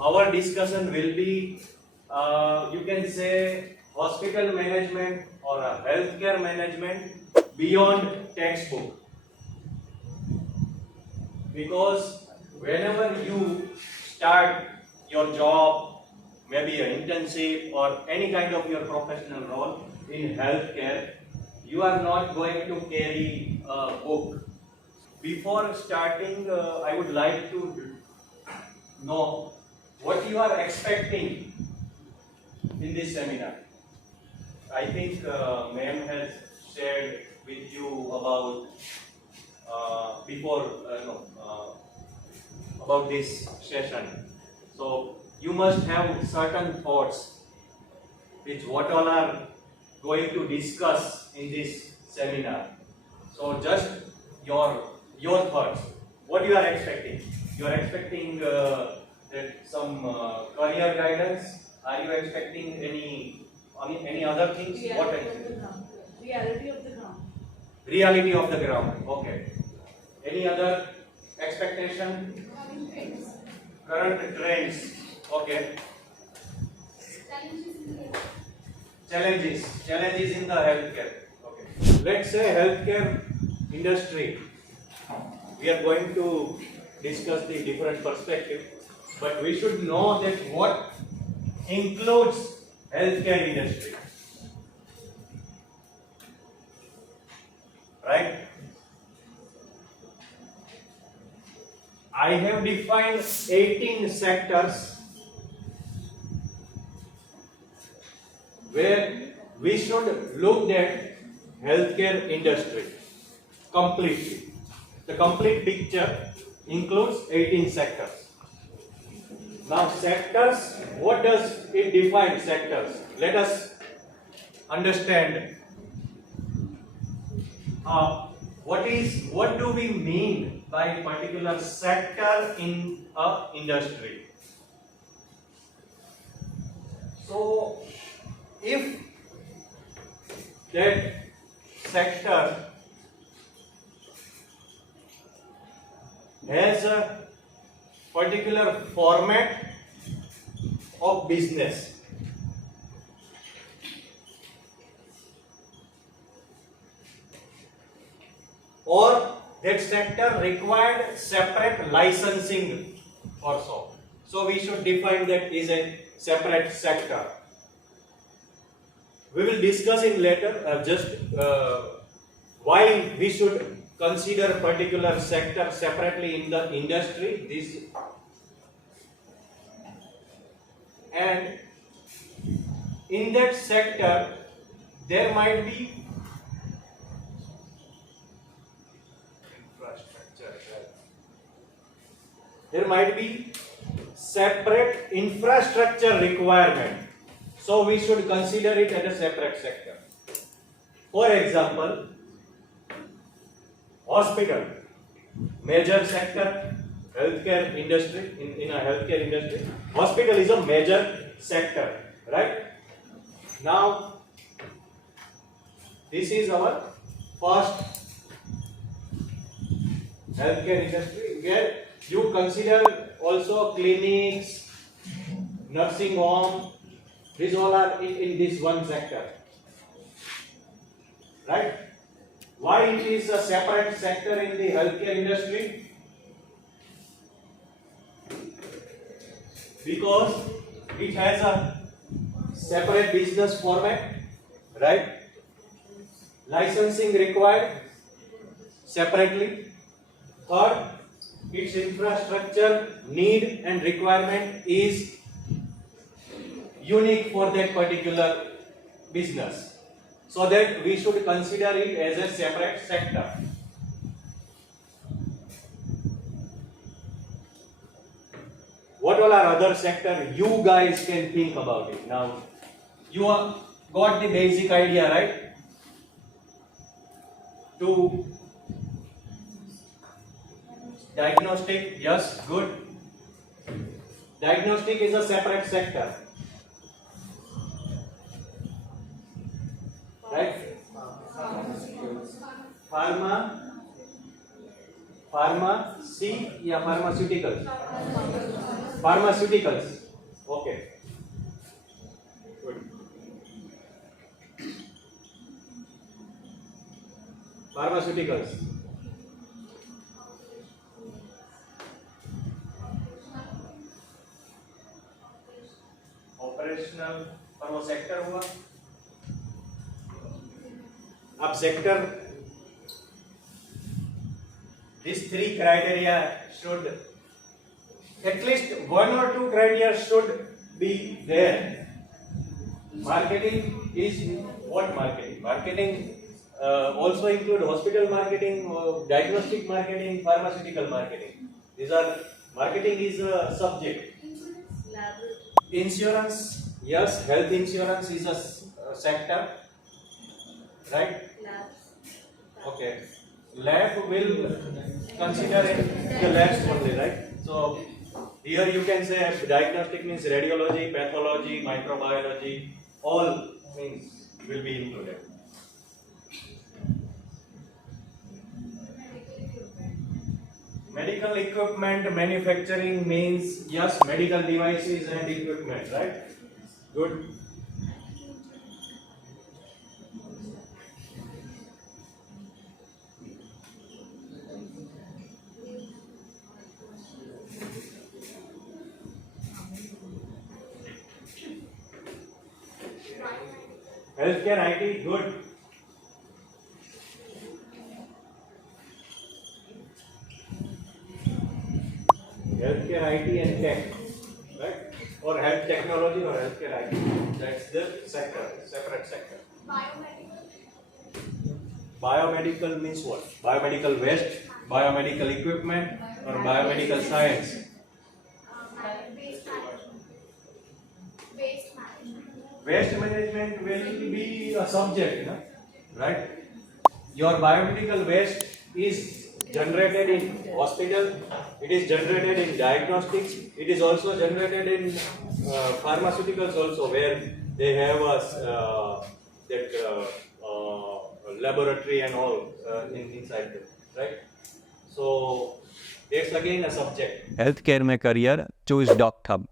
Our discussion will be, you can say, hospital management or a healthcare management beyond textbook. Because whenever you start your job, maybe an internship or any kind of your professional role in healthcare, you are not going to carry a book. Before starting, I would like to know what you are expecting in this seminar. I think ma'am has shared with you about about this session. So you must have certain thoughts which what all are going to discuss in this seminar. So just your thoughts. What you are expecting? You are expecting that some career guidance. Are you expecting any other things? Reality of the ground. Reality of the ground. Okay. Any other expectation? Current trends. Okay. Challenges in the healthcare. Okay. Let's say healthcare industry. We are going to discuss the different perspective, but we should know that what includes healthcare industry. Right? I have defined 18 sectors where we should look at healthcare industry completely. The complete picture includes 18 sectors. Now sectors, what does it define sectors? Let us understand what do we mean by particular sector in a industry. So if that sector has a particular format of business, or that sector required separate licensing or so. So we should define that is a separate sector. We will discuss in later why we should consider a particular sector separately in the industry. And in that sector there might be separate infrastructure requirement. So we should consider it as a separate sector. For example, hospital, major sector, healthcare industry, in a healthcare industry. Hospital is a major sector, right? Now, this is our first healthcare industry where you consider also clinics, nursing home, these all are in this one sector, right? Why it is a separate sector in the healthcare industry? Because it has a separate business format, right? Licensing required separately. Third, its infrastructure need and requirement is unique for that particular business. So that we should consider it as a separate sector. What all are other sectors you guys can think about it? Now, you have got the basic idea, right? To diagnostic, yes, good. Diagnostic is a separate sector. Right? Pharmacy या pharmaceutical? Pharmaceuticals. Okay. Good. Pharmaceuticals. Operational पर वो sector हुआ. अब sector, these three criteria should, at least one or two criteria should be there. Marketing is what marketing? Marketing also include hospital marketing, diagnostic marketing, pharmaceutical marketing. These are, marketing is a subject. Insurance, yes, health insurance is a sector, right? Okay. Lab will consider in the labs only, right? So here you can say diagnostic means radiology, pathology, microbiology, all means will be included. Medical equipment manufacturing means, yes, medical devices and equipment, right? Good. Healthcare IT, good. Healthcare IT and tech, right? Or health technology or healthcare IT. That's the sector, separate sector. Biomedical means what? Biomedical waste, biomedical equipment, or biomedical science. Waste management will be a subject, no? Right? Your biomedical waste is generated in hospital, it is generated in diagnostics, it is also generated in pharmaceuticals also, where they have laboratory and all inside them, right? So it's again a subject. Healthcare में career choose Docthub.